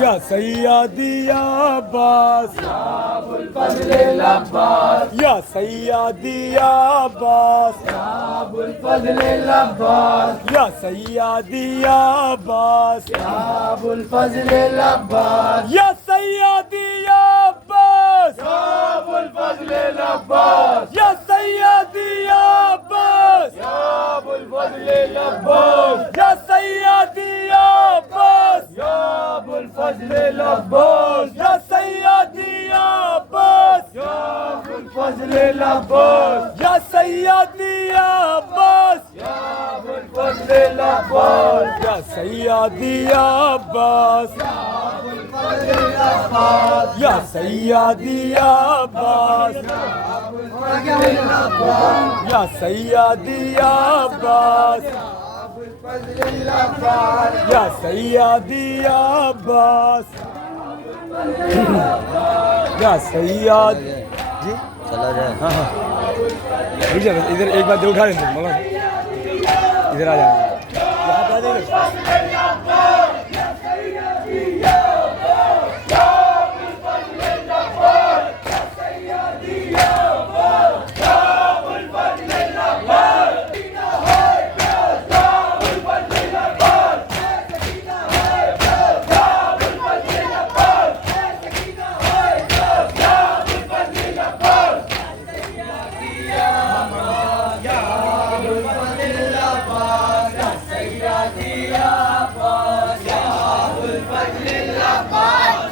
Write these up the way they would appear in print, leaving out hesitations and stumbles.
یا سیادی عباس یا سیادی عباس یا سیادی عباس یا سیادی عباس یا سیادی عباس یا سیادی عباس یا ابوالفضل العباس یا سیادی عباس یا ابوالفضل العباس یا سیادی عباس یا ابوالفضل العباس یا سیادی عباس یا سیادی عباس یا سیادی عباس یا سیادی عباس یا سیاد جی چلا جائے ہاں ہاں ادھر ایک بات اٹھا لیں مولانا ادھر آ جائیں یہاں پہ آ جائیں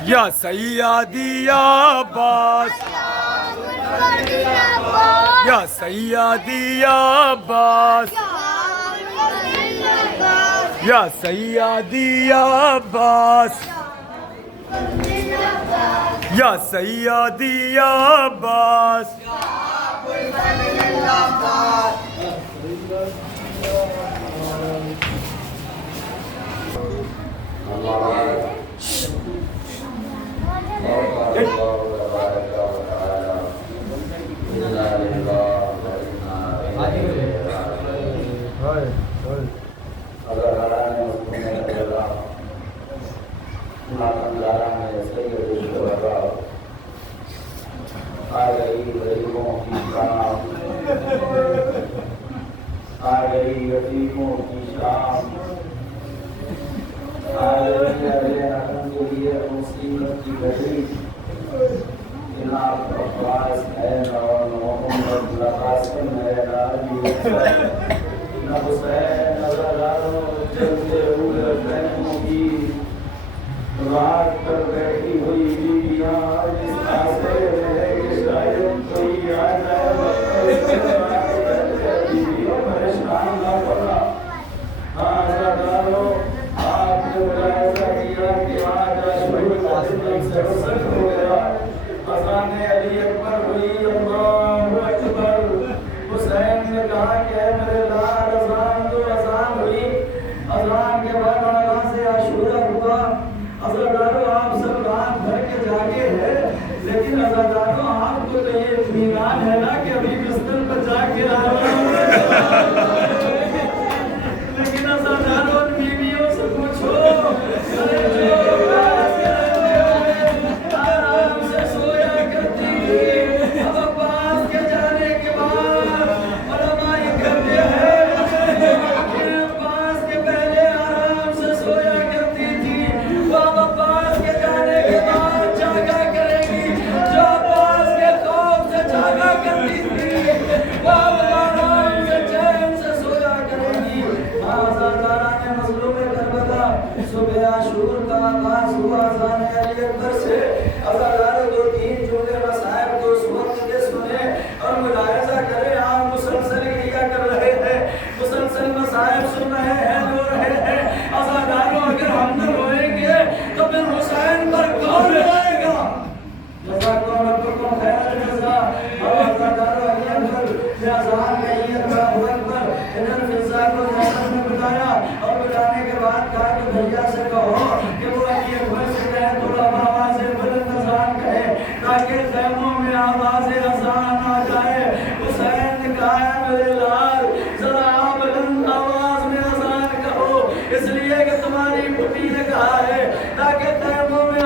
یا سیادی عباس یا سیادی عباس یا سیادی عباس یا سیادی عباس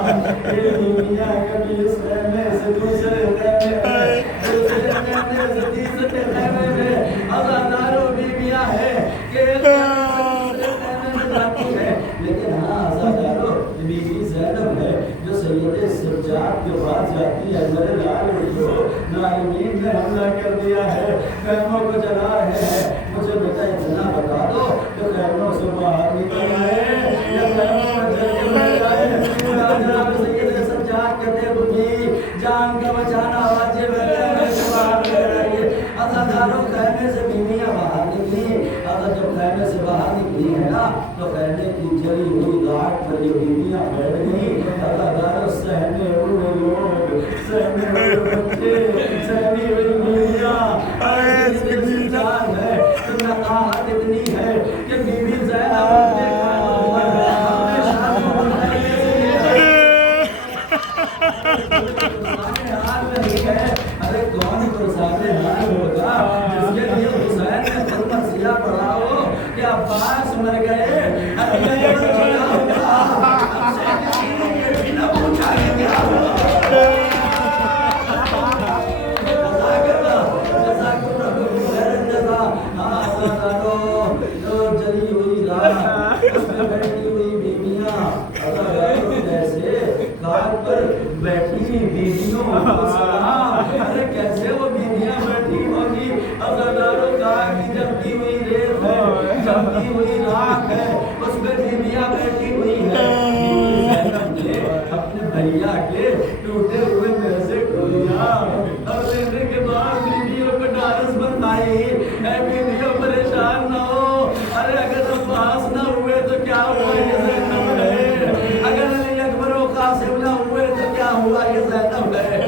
یہ دنیا کبھی اس خیمے سے دوسرے خیمے میں دوسرے خیمے سے تیسرے خیمے میں عزاداروں بیویاں ہیں کہ ایک خیمے سے دوسرے خیمے میں جاتی ہے لیکن ہاں عزاداروں بیوی زینب ہے جو سید سجاد کے بعد جاتی ہے میرے لال جو ظالمین نے حملہ کر دیا ہے خیموں کو جلا رہے ہیں مجھے بیٹا اتنا بتا دو کہ خیموں سے باہر نکل آئے یا خیموں میں جل کے مر جائے جناب سید سجاد کہتے ہیں بھئی جان کا بچانا واجب ہے سے باہر نکل آئیے عزاداروں خیمے سے بیویاں باہر نکلی اگر جب خیمے سے باہر نکلی ہے نا تو خیمے کی جلی ہوئی داغ پر یہ بیویاں بیٹھ گئی عزاداروں سہنے ہوئے لوگ سہنے ہوئے بچے سہنی ہوئی بیویاں ہے نقاہت اتنی ہے کہ بیوی زینب ارے کون پرسانے حال ہوگا جس کے لیے حسین نے خود مرثیہ پڑھا ہو کہ عباس مر گئے پوچھا کہ کیا ہوا جلی ہوئی راہ اس میں بیٹھی ہوئی بیویاں جیسے کار پر بیٹھی بیویوں کو سلام ارے کیسے وہ بیویاں بیٹھی ہوگی عزاداروں کار کی جمتی ہوئی ریت ہے جمتی ہوئی راکھ ہے اس میں بیویاں بیٹھی ہوئی ہے زینب نے اپنے بھیا کے ٹوٹے ہوئے پیسے کھولیا اور لینے کے بعد بیویوں کو ڈارس بنائی اے بیویوں پریشان نہ ہو ارے اگر عباس نہ ہوئے تو کیا ہوا یہ زینب ہے اگر علی اکبر و قاسم نہ ہوئے تو کیا ہوا یہ زینب ہے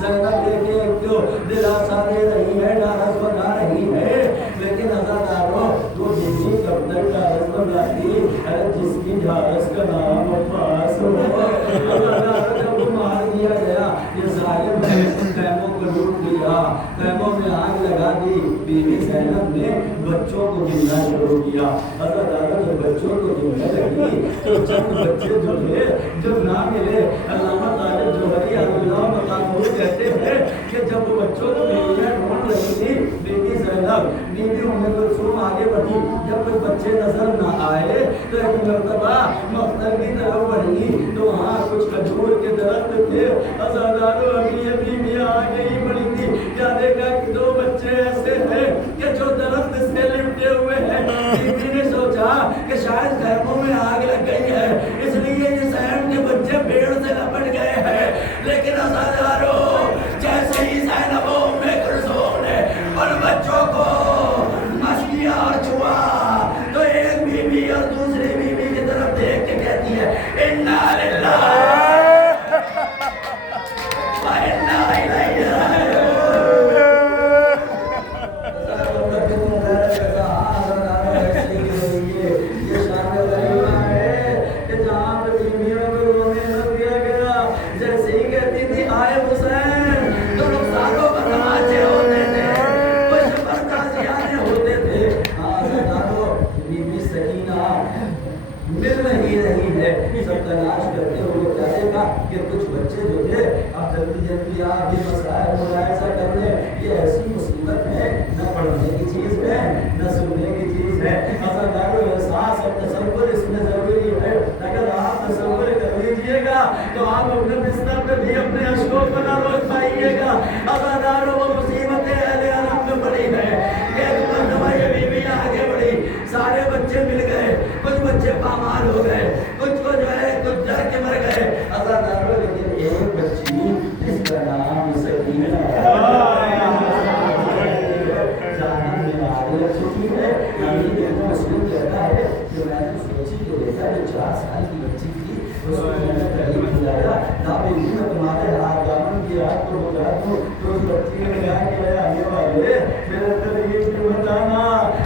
زینب دیکھے کیوں دلاسا دے رہی ہے ڈارس بنا رہی ہے لیکن عزاداروں وہ بیوی کب تک ڈارس بناتی ارے جس کی ڈارس کا نام عباس ہو عزاداروں جب وہ مار دیا گیا یہ ظالم ہے خیموں کو لوٹ لیا خیموں میں آگ لگا دی بیوی زینب نے بچوں کو گننا شروع کیا عزاداروں جب بچوں کو گننے لگی تو چند بچے جو تھے جو نہ ملے علامہ طالب جوہری اللہ مقامور کہتے ہیں کہ جب وہ بچوں کو بیویاں ڈھونڈ رہی تھی بیوی زینب بیوی ام کلثوم آگے بڑھی جب کوئی بچے نظر نہ آئے تو ایک مرتبہ مقتل کی طرف بڑھی تو وہاں کچھ کھجور کے درخت تھے عزاداروں ابھی یہ بیویاں آگے ہی بڑھی تھی کیا دیکھا کہ دو بچے ایسے ہیں کہ جو درخت سے لپٹے ہوئے ہیں بیوی نے سوچا کہ شاید خیموں میں آگ لگ گئی ہے اس لیے یہ سہن کے بچے پیڑ سے لپٹ گئے ہیں لیکن عزاداروں جیسے ہی زینب و ام کلثوم نے ان بچوں کو مس کیا اور چھوا تو ایک بیوی اور دوسری بیوی کی طرف دیکھ کے کہتی ہے انا للہ و انا الیہ راجعون تلاش کرتے ہوئے کیا دیکھا کہ کچھ بچے جو تھے اب جلدی جلدی آپ یہ مسائل ملاحظہ کر لیں یہ ایسی مصیبت ہے نہ پڑھنے کی چیز ہے نہ سننے کی چیز ہے عزاداروں احساس اور تصور اس میں ضروری ہے اگر آپ تصور کر لیجئے گا تو آپ اپنے بستر پہ بھی اپنے اشکوں کو نہ روک پائیے گا عزاداروں وہ مصیبتیں اہل عالم میں پڑی ہے ایک مرتبہ یہ بیوی آگے بڑھی سارے بچے مل گئے کچھ بچے پامال ہو گئے کچھ کو جو ہے کچھ ڈر کے مر گئے عزاداروں لیکن ایک بچی جس کا نام سکینہ جہاں بیماری چکی ہے یہ مسلم کہتا ہے کہ میں نے اس بچی کو دیکھا جو 4 سال کی بچی تھی اس کو میں نے قریب بلایا تابے میں تمہارے ہاتھ دامن کی رات کو بتا دوں تو اس بچی نے کہا کہ آنے والے میرے قریب کی بتانا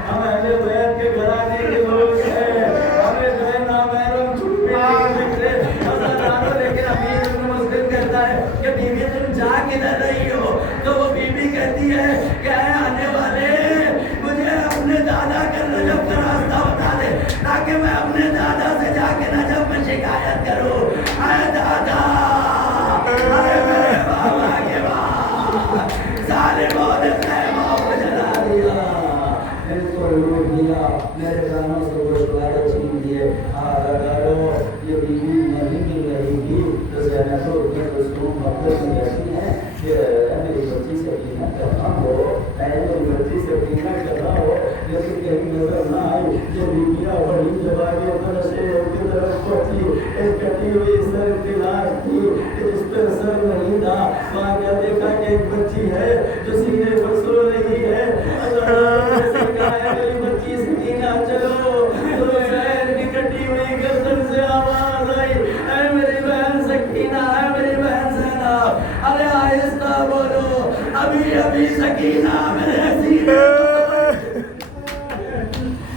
ہم اہل بیت کے گھرانے کے لوگ ہیں ہمیں جو ہے نامحرم چھپی نہیں سکتے عزاداروں لیکن امیر ابن مسلم کہتا ہے کہ بیوی تم جا کدھر رہی ہو تو وہ بیوی کہتی ہے کہ اے آنے والے مجھے اپنے دادا کا نجف کا راستہ بتا دے تاکہ میں اپنے دادا سے جا کے نجف میں شکایت کروں بچی ایک کٹی ہوئی سر کی لاش تھی جس پر سر نہیں تھا وہاں کیا دیکھا کہ ایک بچی ہے جو سینے پر سو رہی ہے میری بچی سکینہ چلو تو حسین کی کٹی ہوئی گردن سے آواز آئی اے میری بہن سکینہ اے میری بہن زینب ارے آہستہ بولو ابھی ابھی سکینہ میرے سینے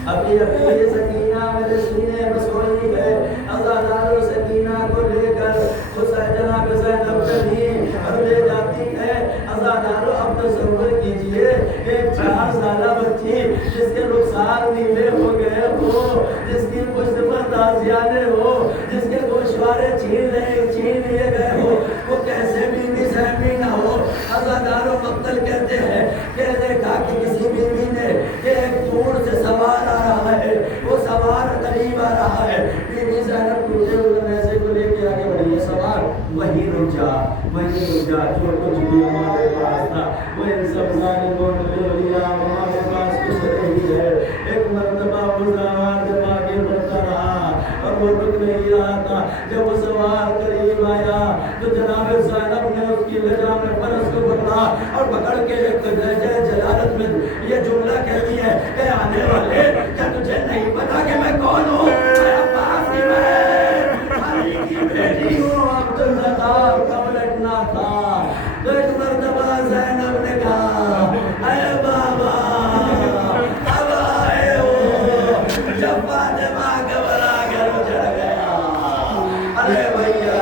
ابھی ابھی سکینہ میرے سینے میں سوئی ہے ازادار سکینہ کو لے کر جناب زینب چلی اور لے جاتی ہے ازادار اب تصور کیجئے ایک 4 سالہ بچی جس کے رخسار نیلے ہو گئے ہو جس کی پشت پر تازیانے ہو جس کے گوشوارے چھین لیے گئے ہو وہ کیسے بیوی صحبی نہ ہو ازادار و مقتل کہتے ہیں کہ دیکھا کہ کسی بیوی نے کہ ایک دور سے سوار آ رہا ہے وہ سوار قریب آ رہا ہے بیوی زینب ٹوٹے ہوئے ایسے کو لے کے آگے بڑھی ہے سوار وہیں رک جا جو کچھ بھی ہمارے پاس تھا وہ ان سب ظالموں نے لے لیا ہمارے پاس کچھ نہیں ہے ایک مرتبہ وہ سوار جب آگے بڑھتا رہا اور وہ رک نہیں رہا تھا جب وہ سوار قریب آیا تو جناب زینب نے اس کی لجا میں فرس کو پکڑا اور پکڑ کے ایک درجہ جلالت میں یہ جملہ کہتی ہے کہ آنے والے کیا تجھے نہیں پتا کہ میں کون ہوں میں عباس کی بہن علی کی بیٹی ہوں عبداللہ کا پلٹنا تھا تو ایک مرتبہ زینب نے کہا اے بابا اب آئے ہو جب فاطمہ گھبرا کر چڑھ گیا ارے بھیا